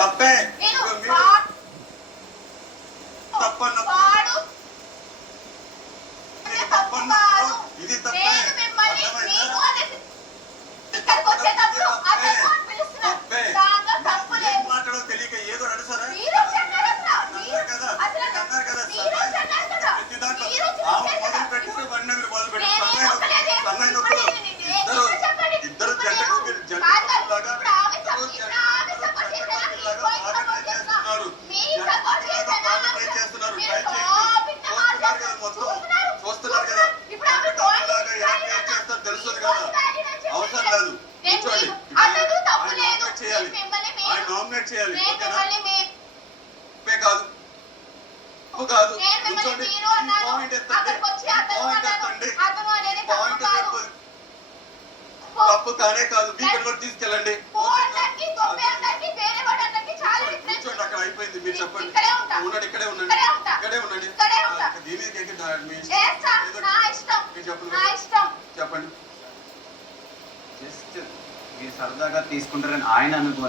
తప్పే. ఇది తప్పే. మాట్లాడో తెలియక ఏదో నడుసారా కదా ప్రతి దాంట్లో మొదలు పెట్టారు బండి మీరు మొదలు పెట్టారు ఇద్దరు జంటకు మీరు జంటలాగా మొత్తం చూస్తున్నారు కదా చేస్తారు తెలుస్తుంది కదా అవసరం లేదు చేయాలి ఆయన నామినేట్ చేయాలి కాదు కాదు కూర్చోండి పాయింట్ ఎత్తండి పాయింట్ తప్పు కానే కాదు వీకెండ్ కూడా తీసుకెళ్ళండి కూర్చోండి అక్కడ అయిపోయింది మీరు చెప్పండి ఉండండి ఇక్కడే ఉండండి ఇక్కడే ఉండండి దీని చెప్పండి జస్ట్ మీరు సరదాగా తీసుకుంటారని ఆయన అనుకో